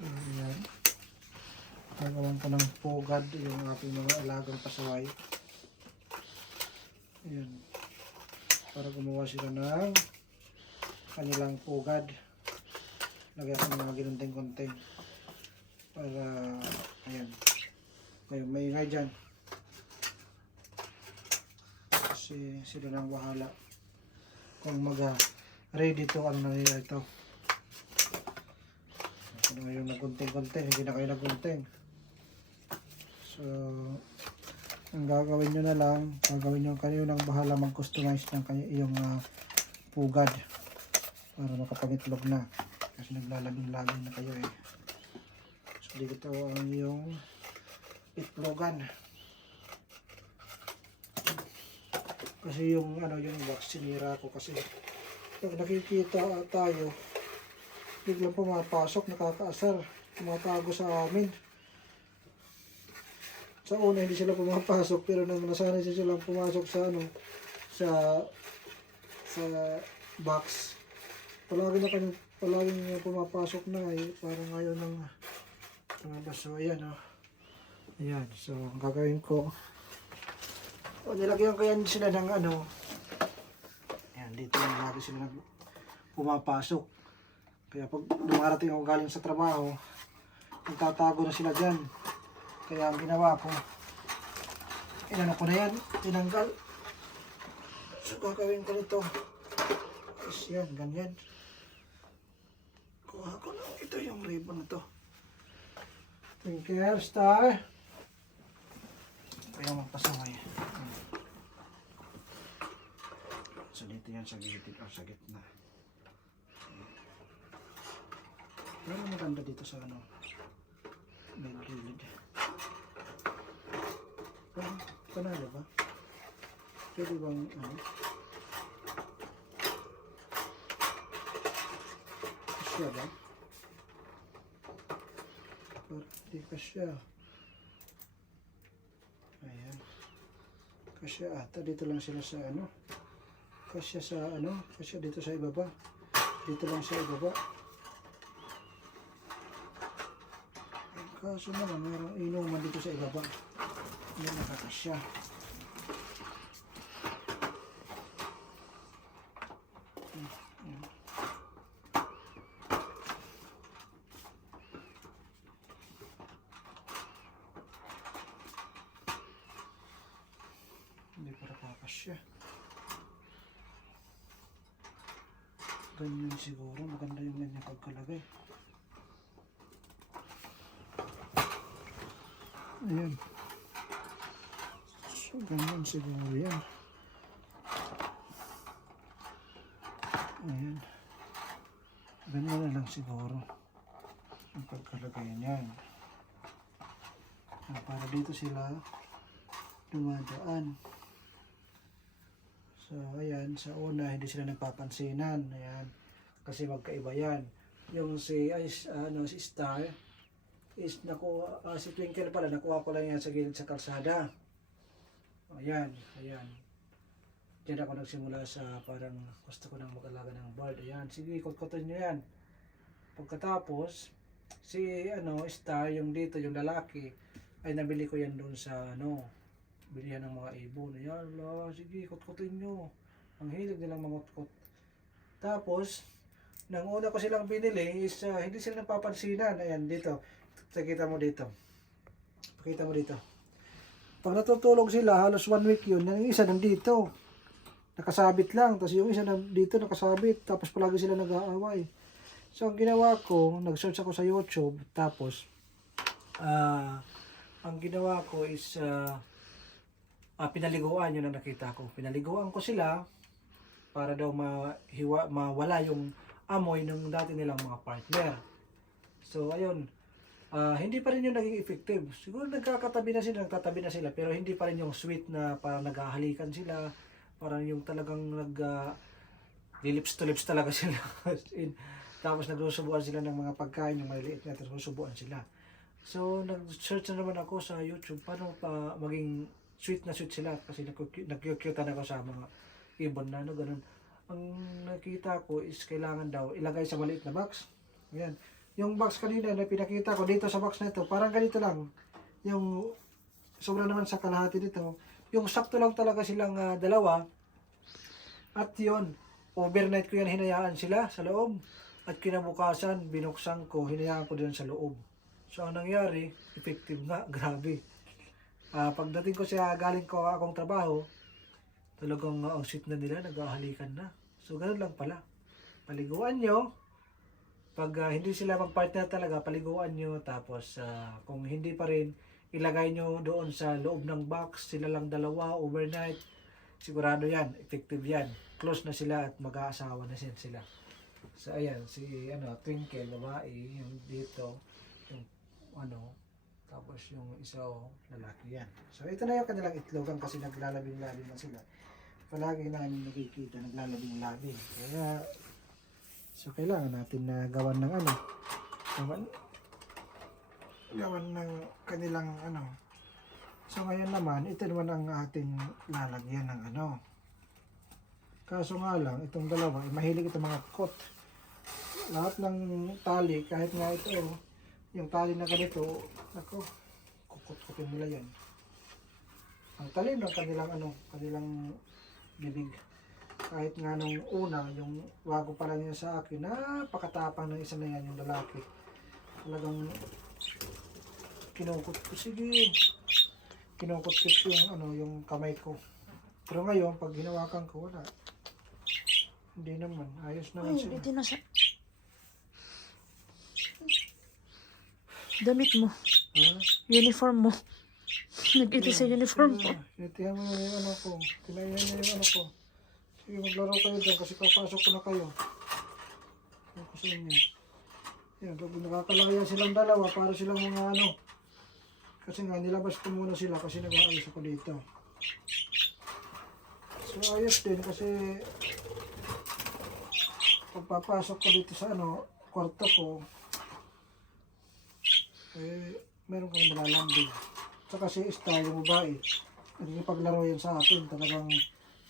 So, ayan. Nagawan ko ng pugad yung aking mga alagang pasaway. Ayan. Para gumawa sila ng kanilang pugad. Lagyan ko ng mga ginunting-kunting. Para, ayan. Ngayon, maingay dyan. Kasi sila nang bahala. Kung ready to, ano na nila ito. Ano ngayon nagunting-gunting, hindi na kayo nagunting. So, ang gagawin nyo na lang, gagawin nyo kayo ng bahala mag-customize ng iyong pugad para makapangitlog na. Kasi naglalaging-laging na kayo eh. So, dito ang iyong itlogan. Kasi yung box sinira ko kasi pag nakikita tayo biglang pumapasok, nakakaasar, tumatago sa amin. Sa una hindi sila pumapasok pero nang nasanay sila pumasok sa sa box, palaging pumapasok na eh, parang ayaw ng lumabas. So ayan ayan, so ang gagawin ko, nilagyan ko yan sila ng ayan, dito yung lagi sila pumapasok. Kaya pag dumarating ako galing sa trabaho, nagtatago na sila dyan. Kaya ang ginawa ko, inano ko na yan, tinanggal. So gagawin ko nito. Is yan, ganyan. Kuha ko lang ito yung ribbon na to. Thank you, hairstyle. Kaya magpasaway. So dito yan sa gilid o sa gitna. Pero maganda dito sa may gilid. Panalo ba? Pwede bang kasya ba? Hindi kasya. Ayan. Kasya ata. Dito lang sila sa kasya sa kasya dito sa ibaba. Dito lang sa ibaba. Kaso naman, mayroong inuman dito sa ibaba. Hindi nakakasya. Hindi pa nakakasya. Ganyan siguro. Maganda yung ganyan pagkalagay. Ayan. So, ganyan siguro yan. Ayan. Ganyan na lang siguro ang pagkalagay niyan. Para dito sila dumadaan. So, ayan. Sa una, hindi sila nagpapansinan. Ayan. Kasi magkaiba yan. Yung si Star, si Twinkle pala, nakuha ko lang yan sa gilid sa kalsada. Ayan. Diyan ako nagsimula sa parang gusto ko nang mag-alaga ng bird. Ayan, sige, ikot-kotin nyo yan. Pagkatapos, si Star, yung dito, yung lalaki, ay nabili ko yan doon sa bilihan ng mga ibon. Ayan, sige, ikot-kotin nyo. Ang hilig nilang mangot-kot. Tapos, nang una ko silang binili is hindi sila napapansinan. Ayan, dito. Pakita mo dito. Pag natutulog sila, halos 1 week yun, yung isa nandito. Nakasabit lang. Tapos yung isa dito nakasabit. Tapos palagi sila nag-aaway. So, ang ginawa ko, nag-search ako sa YouTube. Tapos, ang ginawa ko is, pinaliguan yun ang nakita ko. Pinaliguan ko sila para daw mawala yung amoy ng dati nilang mga partner. So, ayun. Hindi pa rin yung naging effective. Siguro nagtatabi na sila, pero hindi pa rin yung sweet na parang naghahalikan sila, parang yung talagang lips to lips talaga sila. Tapos nagsusubuan sila ng mga pagkain, yung maliliit na, tapos susubuan sila. So, nag-search na naman ako sa YouTube, paano pa maging sweet na sweet sila, kasi nag-cute-cutean ako sa mga ibon na, ganun. Ang nakita ko is kailangan daw ilagay sa maliit na box. Yan. Yung box kanina na pinakita ko dito sa box na ito, parang ganito lang. Yung sobra naman sa kalahati dito. Yung sakto lang talaga silang dalawa. At yun, overnight ko yan hinayaan sila sa loob. At kinabukasan, binuksan ko, hinayaan ko din sa loob. So, ang nangyari, effective nga, grabe. Pagdating ko siya, galing ko akong trabaho, talagang ang sweet na nila, naghahalikan na. So, ganun lang pala. Paliguan nyo. Pag hindi sila mag-partner talaga, paliguan nyo. Tapos, kung hindi pa rin, ilagay nyo doon sa loob ng box, sila lang dalawa, overnight. Sigurado yan, effective yan. Close na sila at mag-aasawa na sila. So, ayan, si Twinkle, babae, yung dito, yung tapos yung isa lalaki yan. So, ito na yung kanilang itlogan kasi naglalabing-labing na sila. Palagi namin nakikita, naglalabing-labing. Kaya, so, kailangan natin na gawan ng gawan ng kanilang So, ngayon naman, ito naman ang ating lalagyan ng Kaso nga lang, itong dalawa, mahilig itong mga kot. Lahat ng tali, kahit nga ito, yung tali na ganito, ako, kukut-kutin nila yan. Ang talim ng kanilang bibig. Kahit nga nung una, yung wago pa lang yun sa akin, napakatapang ng isa na yan, yung lalaki. Talagang kinukut ko, sige. Kinukut-kut yung kamay ko. Pero ngayon, pag hinawakan ko, wala. Hindi naman. Ayos naman Ay, sila. ito na sa... Damit mo. Ha? Uniform mo. Nag-iti sa uniform mo. Tinitihan mo yung ko. Tinaihan niya yung ko. Sige, maglaro kayo dyan kasi papasok ko na kayo. Ako sa inyo. Yan, nakakalaya silang dalawa para silang mga Kasi nga, nilabas ko muna sila kasi nag-aayos ako dito. So, ayos din kasi pagpapasok ko dito sa kwarto ko, meron kang malalambing. Saka si Star, yung babae, nagkipaglaro yan sa akin. Talagang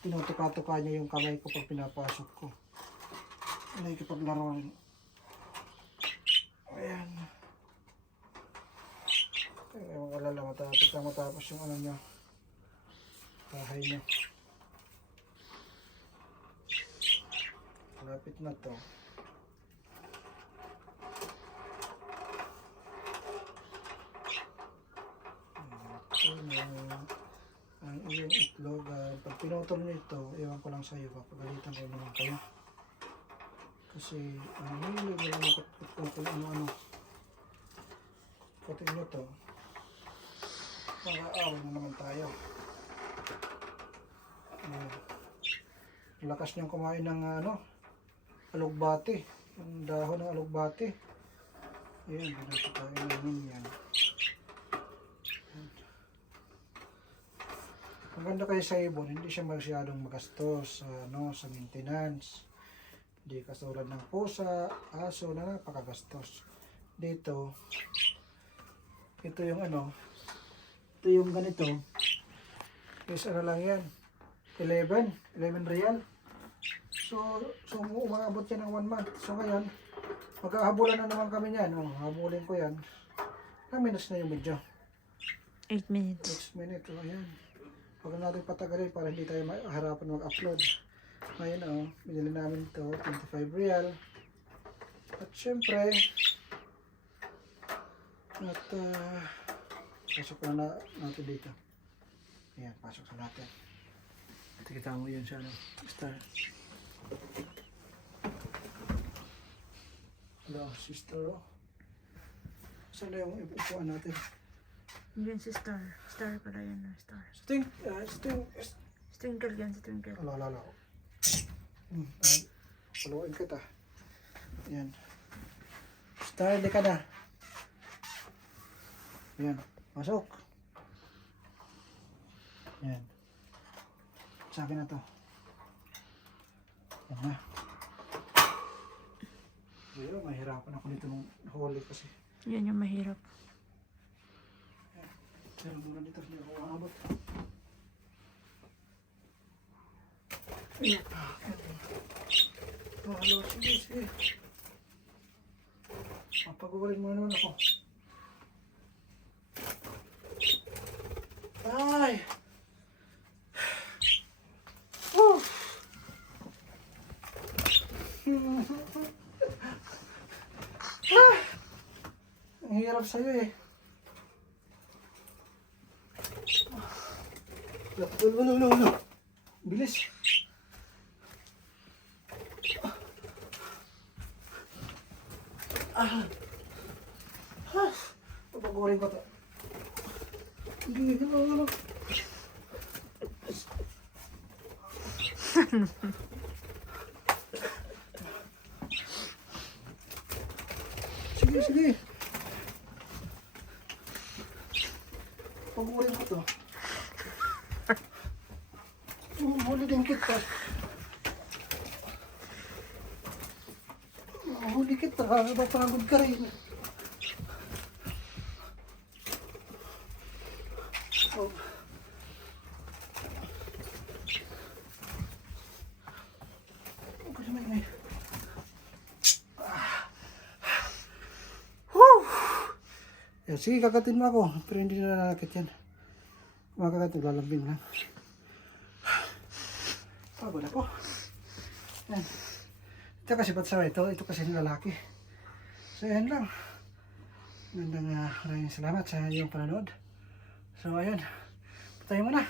tinutuka-tuka niya yung kamay ko pag pinapasok ko. Nagkipaglaro rin. Ayan. Ewan ka lala, matapos yung niya. Bahay niya. Malapit na to. Ang iyong itlog, pag pinutol nyo ito, ewan ko lang sa iyo, papagalitan ko naman kayo. Kasi, hindi nila makapagpapag kung ano-ano. Putin nyo to. Mag-aaway na naman tayo. Lakas niyang kumain ng alugbati. Yung dahon ng alugbati. Ayan, dito tayo namin yan. Maganda kayo sa ibon, hindi siya masyadong magastos sa maintenance. Hindi katulad ng pusa, aso na napakagastos. Dito, ito yung ito yung ganito. Is lang yan. 11 real. So umabot yan ng 1 month. So ngayon, mag-ahabulan na naman kami yan. Habulin ko yan. Na-minus na yung video. 8 minutes. 6 minutes. Ayan. Huwag natin patagalin para hindi tayo harapan mag-upload. Ngayon, binili namin ito, 25 real. At syempre, pasok na natin dito. Ayan, pasok sa natin. Kita mo yun siya, Star. Hello, sister. Saan na yung ipupuan natin? Yan si Star. Star pala yan. Star. Twinkle yan si Twinkle. Alala. Paluin kita. Ayan. Star, di ka na. Ayan. Masok. Ayan. Sa akin na to. Ayan na. Pero mahirapan ako dito nung huli kasi. Yan yung mahirap. Pero muna dito, hindi ako maabot. Ayan. Halo, sige. Papagurin mo naman ako. Ay! Woo! Ah! Ang hirap sa'yo eh. Wala. Bilis. Ah. Ah. Papagurin ko to. Hindi. Sige. Pagurin ko to. Huli din kita. Huli kita. Mapagod ka rin. Oh. Okay naman eh. Woo! Yan, sige, kakatin mo ako. Pero hindi na nakakit yan. Makakatin, lalambing lang. Pagod ako. Yan. Ito kasi patsawa ito. Ito kasi lalaki. So, yan lang. Maraming salamat sa iyong panonood. So, ayun. Patayin mo na.